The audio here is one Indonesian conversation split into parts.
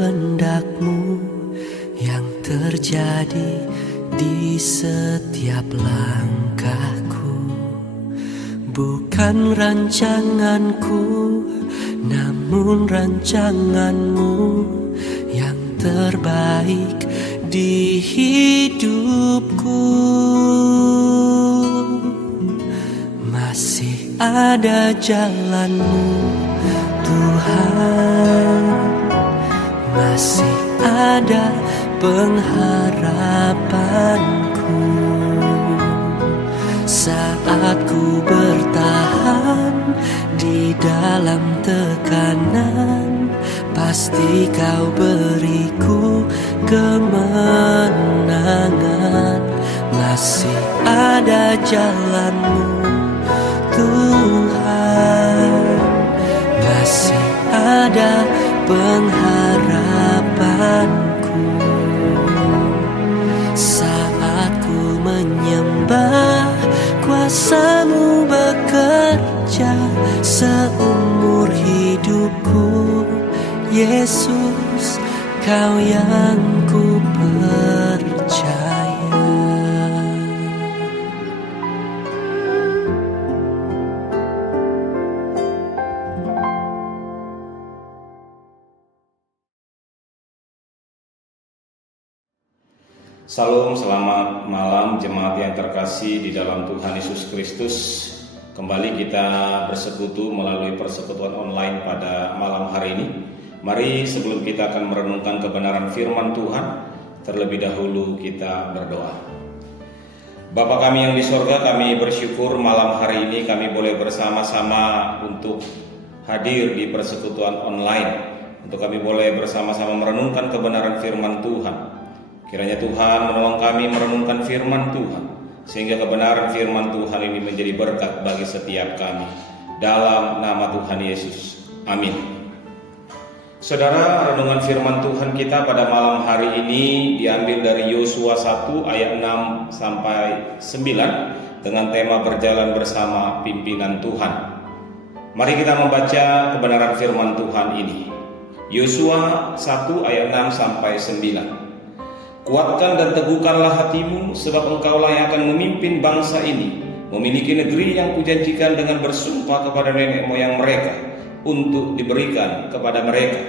kehendak-Mu yang terjadi di setiap langkahku. Bukan rancanganku, namun rancangan-Mu yang terbaik di hidupku. Masih ada jalan-Mu, Tuhan. Masih ada pengharapanku saat ku bertahan di dalam tekanan. Pasti Kau beriku kemenangan. Masih ada jalan-Mu, Tuhan. Masih ada pengharapanku saat ku menyembah kuasa-Mu bekerja seumur hidupku. Yesus, Kau yang ku percaya. Salam, selamat malam jemaat yang terkasih di dalam Tuhan Yesus Kristus. Kembali kita bersekutu melalui persekutuan online pada malam hari ini. Mari sebelum kita akan merenungkan kebenaran firman Tuhan, terlebih dahulu kita berdoa. Bapa kami yang di sorga, kami bersyukur malam hari ini kami boleh bersama-sama untuk hadir di persekutuan online, untuk kami boleh bersama-sama merenungkan kebenaran firman Tuhan. Kiranya Tuhan menolong kami merenungkan firman Tuhan, sehingga kebenaran firman Tuhan ini menjadi berkat bagi setiap kami. Dalam nama Tuhan Yesus, amin. Saudara, renungan firman Tuhan kita pada malam hari ini diambil dari Yosua 1 ayat 6 sampai 9 dengan tema berjalan bersama pimpinan Tuhan. Mari kita membaca kebenaran firman Tuhan ini. Yosua 1 ayat 6 sampai 9. Kuatkan dan teguhkanlah hatimu, sebab engkaulah yang akan memimpin bangsa ini, memiliki negeri yang kujanjikan dengan bersumpah kepada nenek moyang mereka, untuk diberikan kepada mereka.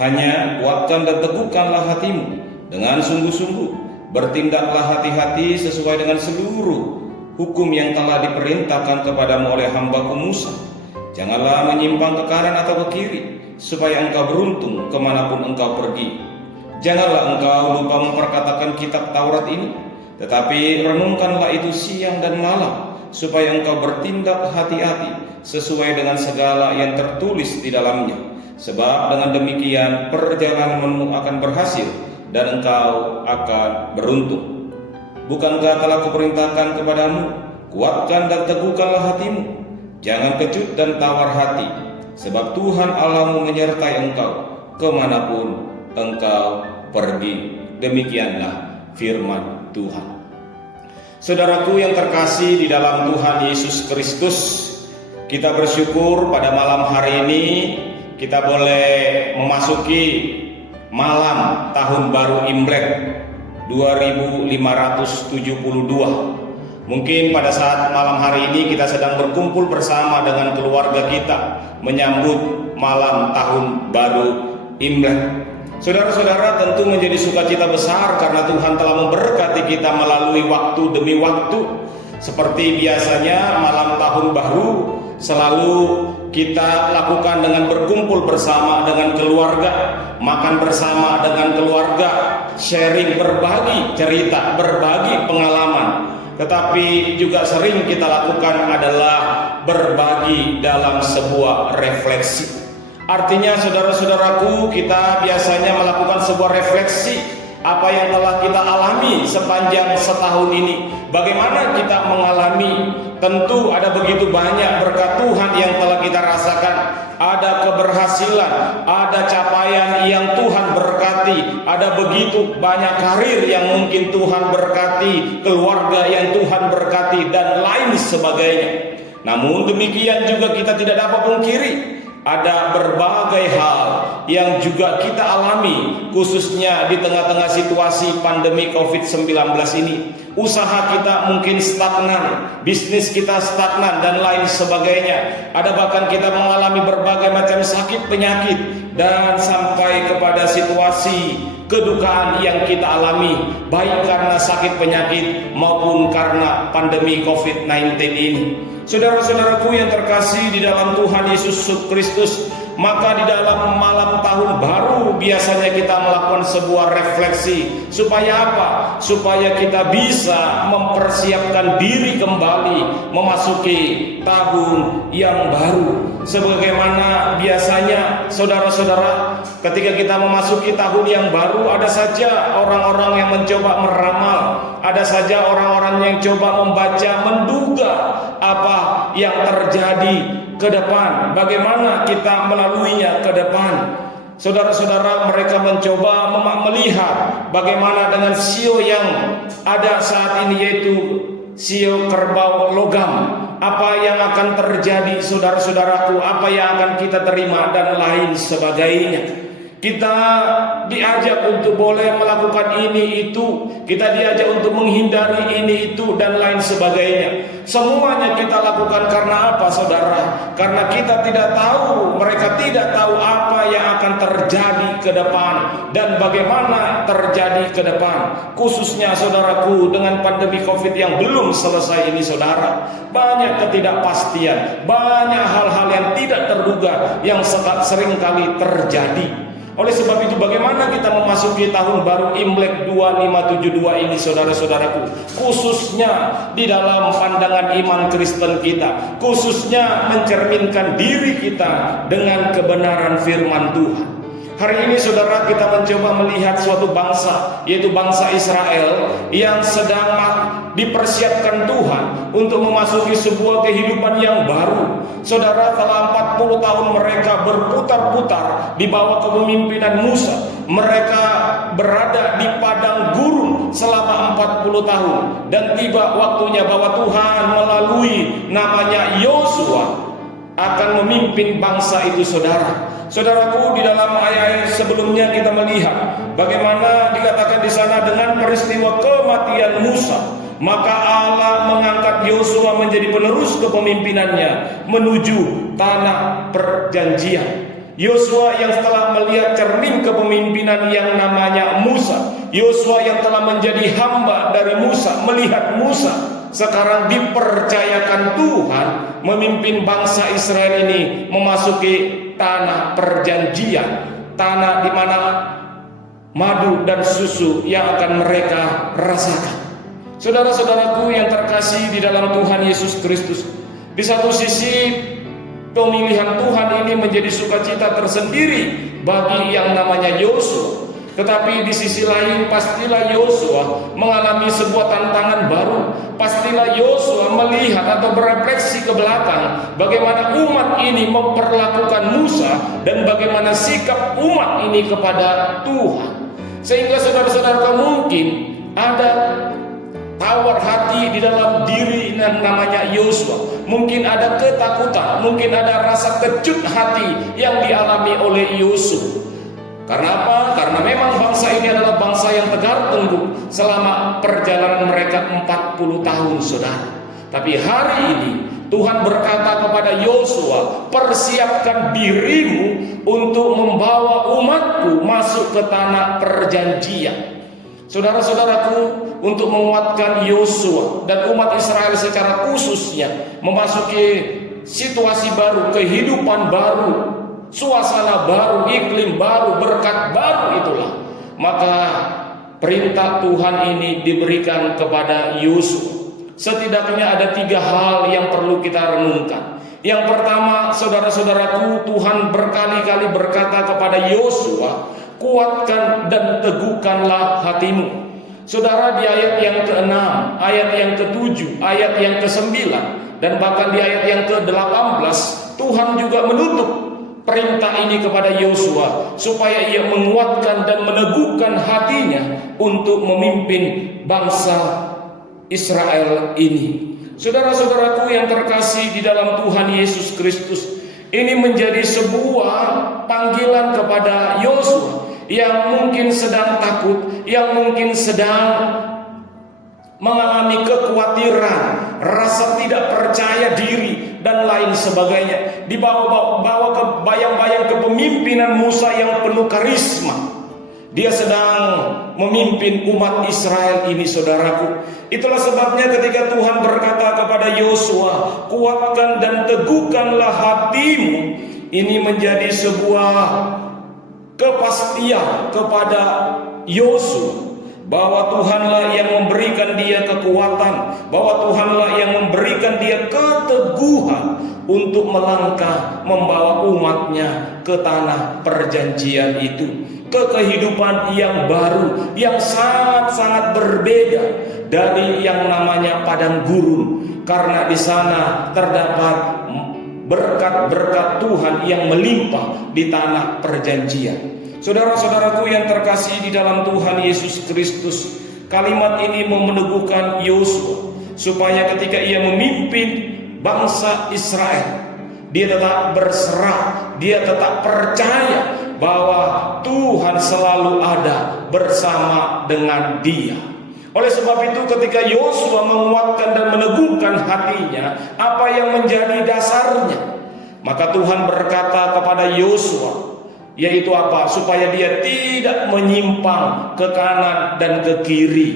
Hanya kuatkan dan teguhkanlah hatimu dengan sungguh-sungguh, bertindaklah hati-hati sesuai dengan seluruh hukum yang telah diperintahkan kepadamu oleh hamba-Ku Musa. Janganlah menyimpang ke kanan atau ke kiri, supaya engkau beruntung kemanapun engkau pergi. Janganlah engkau lupa memperkatakan kitab Taurat ini, tetapi renungkanlah itu siang dan malam, supaya engkau bertindak hati-hati sesuai dengan segala yang tertulis di dalamnya. Sebab dengan demikian perjalananmu akan berhasil dan engkau akan beruntung. Bukankah telah kuperintahkan kepadamu, kuatkan dan teguhkanlah hatimu, jangan kecut dan tawar hati, sebab Tuhan Allahmu menyertai engkau kemanapun engkau pergi. Demikianlah firman Tuhan. Saudaraku yang terkasih di dalam Tuhan Yesus Kristus, kita bersyukur pada malam hari ini kita boleh memasuki malam tahun baru Imlek 2572. Mungkin pada saat malam hari ini kita sedang berkumpul bersama dengan keluarga kita menyambut malam tahun baru Imlek. Saudara-saudara, tentu menjadi sukacita besar karena Tuhan telah memberkati kita melalui waktu demi waktu. Seperti biasanya malam tahun baru selalu kita lakukan dengan berkumpul bersama dengan keluarga, makan bersama dengan keluarga, sharing, berbagi cerita, berbagi pengalaman. Tetapi juga sering kita lakukan adalah berbagi dalam sebuah refleksi. Artinya saudara-saudaraku, kita biasanya melakukan sebuah refleksi apa yang telah kita alami sepanjang setahun ini. Bagaimana kita mengalami? Tentu ada begitu banyak berkat Tuhan yang telah kita rasakan. Ada keberhasilan, ada capaian yang Tuhan berkati, ada begitu banyak karir yang mungkin Tuhan berkati, keluarga yang Tuhan berkati, dan lain sebagainya. Namun demikian juga kita tidak dapat pungkiri, ada berbagai hal yang juga kita alami, khususnya di tengah-tengah situasi pandemi COVID-19 ini. Usaha kita mungkin stagnan, bisnis kita stagnan dan lain sebagainya. Ada bahkan kita mengalami berbagai macam sakit penyakit dan sampai kepada situasi kedukaan yang kita alami, baik karena sakit penyakit maupun karena pandemi COVID-19 ini. Saudara-saudaraku yang terkasih di dalam Tuhan Yesus Kristus, maka di dalam malam tahun baru biasanya kita melakukan sebuah refleksi. Supaya apa? Supaya kita bisa mempersiapkan diri kembali memasuki tahun yang baru. Sebagaimana biasanya saudara-saudara, ketika kita memasuki tahun yang baru, ada saja orang-orang yang mencoba meramal, ada saja orang-orang yang coba membaca, menduga apa yang terjadi ke depan, bagaimana kita melaluinya ke depan. Saudara-saudara, mereka mencoba melihat bagaimana dengan sio yang ada saat ini, yaitu sio kerbau logam. Apa yang akan terjadi, saudara-saudaraku, apa yang akan kita terima dan lain sebagainya. Kita diajak untuk boleh melakukan ini itu, kita diajak untuk menghindari ini itu dan lain sebagainya. Semuanya kita lakukan karena apa, saudara? Karena kita tidak tahu, mereka tidak tahu apa yang akan terjadi ke depan dan bagaimana terjadi ke depan. Khususnya saudaraku, dengan pandemi COVID yang belum selesai ini, saudara, banyak ketidakpastian, banyak hal-hal yang tidak terduga yang seringkali terjadi. Oleh sebab itu, bagaimana kita memasuki tahun baru Imlek 2572 ini, saudara-saudaraku, khususnya di dalam pandangan iman Kristen kita, khususnya mencerminkan diri kita dengan kebenaran firman Tuhan. Hari ini, saudara, kita mencoba melihat suatu bangsa, yaitu bangsa Israel, yang sedang dipersiapkan Tuhan untuk memasuki sebuah kehidupan yang baru. Saudara, telah 40 tahun mereka berputar-putar di bawah kepemimpinan Musa. Mereka berada di padang gurun selama 40 tahun. Dan tiba waktunya bahwa Tuhan melalui namanya Yosua akan memimpin bangsa itu, saudara. Saudaraku, di dalam ayat-ayat sebelumnya kita melihat bagaimana dikatakan di sana, dengan peristiwa kematian Musa, maka Allah mengangkat Yosua menjadi penerus kepemimpinannya menuju tanah perjanjian. Yosua yang telah melihat cermin kepemimpinan yang namanya Musa, Yosua yang telah menjadi hamba dari Musa, melihat Musa sekarang dipercayakan Tuhan memimpin bangsa Israel ini memasuki tanah perjanjian, tanah di mana madu dan susu yang akan mereka rasakan. Saudara-saudaraku yang terkasih di dalam Tuhan Yesus Kristus, di satu sisi pemilihan Tuhan ini menjadi sukacita tersendiri bagi yang namanya Yosua. Tetapi di sisi lain, pastilah Yosua mengalami sebuah tantangan baru. Pastilah Yosua melihat atau berefleksi ke belakang bagaimana umat ini memperlakukan Musa dan bagaimana sikap umat ini kepada Tuhan. Sehingga saudara-saudara, mungkin ada tawar hati di dalam diri yang namanya Yosua. Mungkin ada ketakutan, mungkin ada rasa kecut hati yang dialami oleh Yosua. Karena apa? Karena memang bangsa ini adalah bangsa yang tegar tengguh selama perjalanan mereka 40 tahun, saudara. Tapi hari ini Tuhan berkata kepada Yosua, persiapkan dirimu untuk membawa umatku masuk ke tanah perjanjian. Saudara-saudaraku, untuk menguatkan Yosua dan umat Israel secara khususnya memasuki situasi baru, kehidupan baru, suasana baru, iklim baru, berkat baru itulah, maka perintah Tuhan ini diberikan kepada Yosua. Setidaknya ada 3 hal yang perlu kita renungkan. Yang pertama, saudara-saudaraku, Tuhan berkali-kali berkata kepada Yosua, kuatkan dan teguhkanlah hatimu. Saudara, di ayat yang ke-6, ayat yang ke-7, ayat yang ke-9, dan bahkan di ayat yang ke-18, Tuhan juga menutup perintah ini kepada Yosua supaya ia menguatkan dan meneguhkan hatinya untuk memimpin bangsa Israel ini. Saudara-saudaraku yang terkasih di dalam Tuhan Yesus Kristus, Ini menjadi sebuah panggilan kepada Yosua yang mungkin sedang takut, yang mungkin sedang mengalami kekhawatiran, rasa tidak percaya diri dan lain sebagainya. Dibawa ke bayang-bayang kepemimpinan Musa yang penuh karisma. Dia sedang memimpin umat Israel ini, saudaraku. Itulah sebabnya ketika Tuhan berkata kepada Yosua, kuatkan dan teguhkanlah hatimu. Ini menjadi sebuah kepastian kepada Yosua bahwa Tuhanlah yang memberikan dia kekuatan, bahwa Tuhanlah yang memberikan dia keteguhan untuk melangkah membawa umatnya ke tanah perjanjian itu, ke kehidupan yang baru, yang sangat-sangat berbeda dari yang namanya padang gurun, karena di sana terdapat berkat-berkat Tuhan yang melimpah di tanah perjanjian. Saudara-saudaraku yang terkasih di dalam Tuhan Yesus Kristus, kalimat ini meneguhkan Yosua supaya ketika ia memimpin bangsa Israel, dia tetap berserah, dia tetap percaya bahwa Tuhan selalu ada bersama dengan dia. Oleh sebab itu ketika Yosua menguatkan dan meneguhkan hatinya, apa yang menjadi dasarnya? Maka Tuhan berkata kepada Yosua, yaitu apa? Supaya dia tidak menyimpang ke kanan dan ke kiri,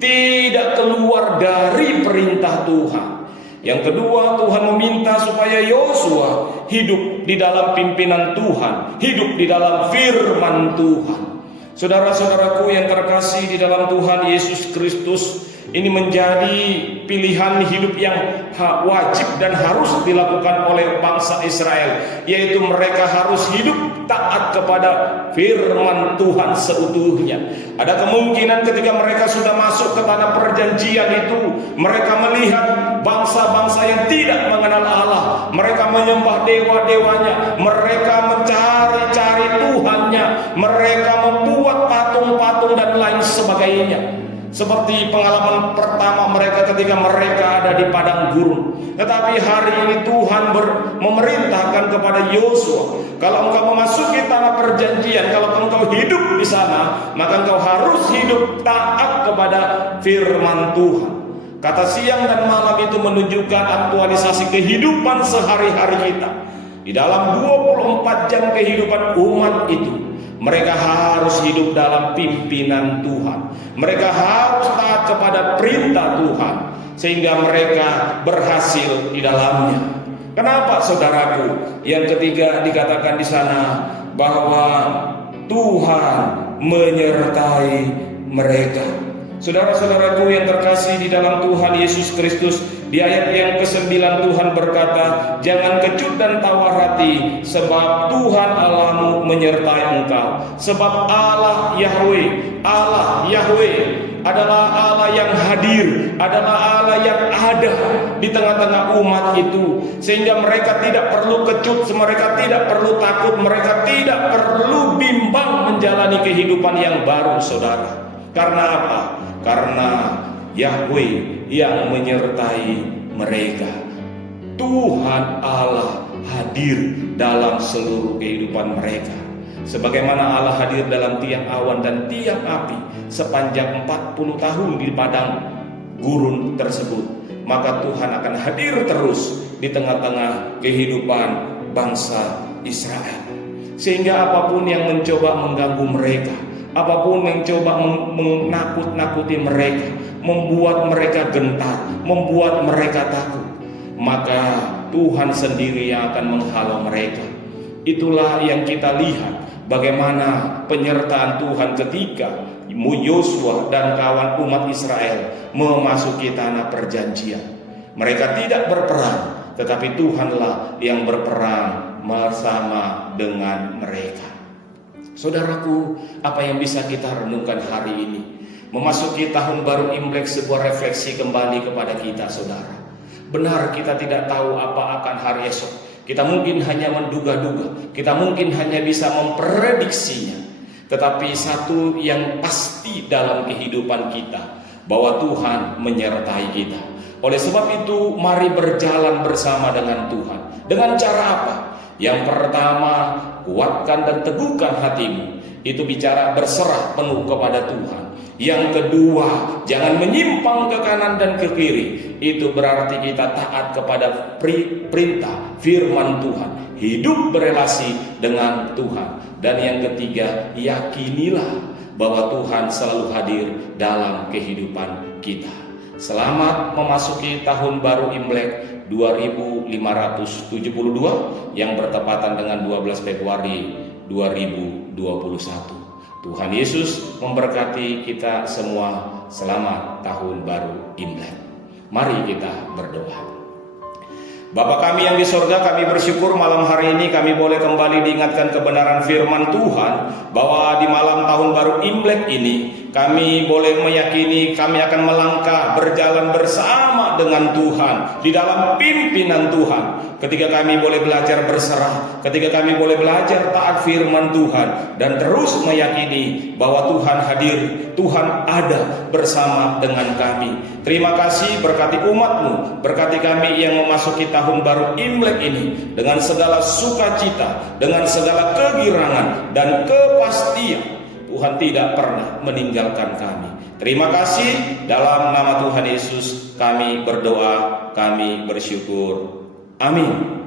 tidak keluar dari perintah Tuhan. Yang kedua, Tuhan meminta supaya Yosua hidup di dalam pimpinan Tuhan, hidup di dalam firman Tuhan. Saudara-saudaraku yang terkasih di dalam Tuhan Yesus Kristus, ini menjadi pilihan hidup yang wajib dan harus dilakukan oleh bangsa Israel, yaitu mereka harus hidup taat kepada firman Tuhan seutuhnya. Ada kemungkinan ketika mereka sudah masuk ke tanah perjanjian itu, mereka melihat bangsa-bangsa yang tidak mengenal Allah, mereka menyembah dewa-dewanya, mereka mencari-cari Tuhannya, mereka membuat patung-patung dan lain sebagainya. Seperti pengalaman pertama mereka ketika mereka ada di padang gurun. Tetapi hari ini Tuhan memerintahkan kepada Yosua, kalau engkau memasuki tanah perjanjian, kalau engkau hidup di sana, maka engkau harus hidup taat kepada firman Tuhan. Kata siang dan malam itu menunjukkan aktualisasi kehidupan sehari-hari kita. Di dalam 24 jam kehidupan umat itu, mereka harus hidup dalam pimpinan Tuhan. Mereka harus taat kepada perintah Tuhan, sehingga mereka berhasil di dalamnya. Kenapa, saudaraku? Yang ketiga dikatakan di sana bahwa Tuhan menyertai mereka. Saudara-saudaraku yang terkasih di dalam Tuhan Yesus Kristus, di ayat yang ke-9 Tuhan berkata, jangan kecut dan tawar hati, sebab Tuhan Allahmu menyertai engkau. Sebab Allah Yahweh adalah Allah yang hadir, adalah Allah yang ada di tengah-tengah umat itu, sehingga mereka tidak perlu kecut, mereka tidak perlu takut, mereka tidak perlu bimbang menjalani kehidupan yang baru, saudara. Karena apa? Karena Yahweh yang menyertai mereka. Tuhan Allah hadir dalam seluruh kehidupan mereka. Sebagaimana Allah hadir dalam tiang awan dan tiang api sepanjang 40 tahun di padang gurun tersebut, maka Tuhan akan hadir terus di tengah-tengah kehidupan bangsa Israel. Sehingga apapun yang mencoba mengganggu mereka, apapun yang coba menakut-nakuti mereka, membuat mereka gentar, membuat mereka takut, maka Tuhan sendiri yang akan menghalau mereka. Itulah yang kita lihat, bagaimana penyertaan Tuhan ketika Yosua dan kawan umat Israel memasuki tanah perjanjian. Mereka tidak berperang, tetapi Tuhanlah yang berperang bersama dengan mereka. Saudaraku, apa yang bisa kita renungkan hari ini? Memasuki tahun baru Imlek, sebuah refleksi kembali kepada kita, saudara. Benar, kita tidak tahu apa akan hari esok. Kita mungkin hanya menduga-duga, kita mungkin hanya bisa memprediksinya. Tetapi satu yang pasti dalam kehidupan kita, bahwa Tuhan menyertai kita. Oleh sebab itu, mari berjalan bersama dengan Tuhan. Dengan cara apa? Yang pertama, kuatkan dan teguhkan hatimu. Itu bicara berserah penuh kepada Tuhan. Yang kedua, jangan menyimpang ke kanan dan ke kiri. Itu berarti kita taat kepada perintah firman Tuhan, hidup berelasi dengan Tuhan. Dan yang ketiga, yakinilah bahwa Tuhan selalu hadir dalam kehidupan kita. Selamat memasuki tahun baru Imlek 2572 yang bertepatan dengan 12 Februari 2021. Tuhan Yesus memberkati kita semua. Selamat tahun baru Imlek. Mari kita berdoa. Bapa kami yang di sorga, kami bersyukur malam hari ini kami boleh kembali diingatkan kebenaran firman Tuhan, bahwa di malam tahun baru Imlek ini kami boleh meyakini kami akan melangkah berjalan bersama dengan Tuhan di dalam pimpinan Tuhan. Ketika kami boleh belajar berserah, ketika kami boleh belajar taat firman Tuhan, dan terus meyakini bahwa Tuhan hadir, Tuhan ada bersama dengan kami. Terima kasih, berkati umat-Mu, berkati kami yang memasuki tahun baru Imlek ini dengan segala sukacita, dengan segala kegirangan dan kepastian Tuhan tidak pernah meninggalkan kami. Terima kasih, dalam nama Tuhan Yesus kami berdoa, kami bersyukur. Amin.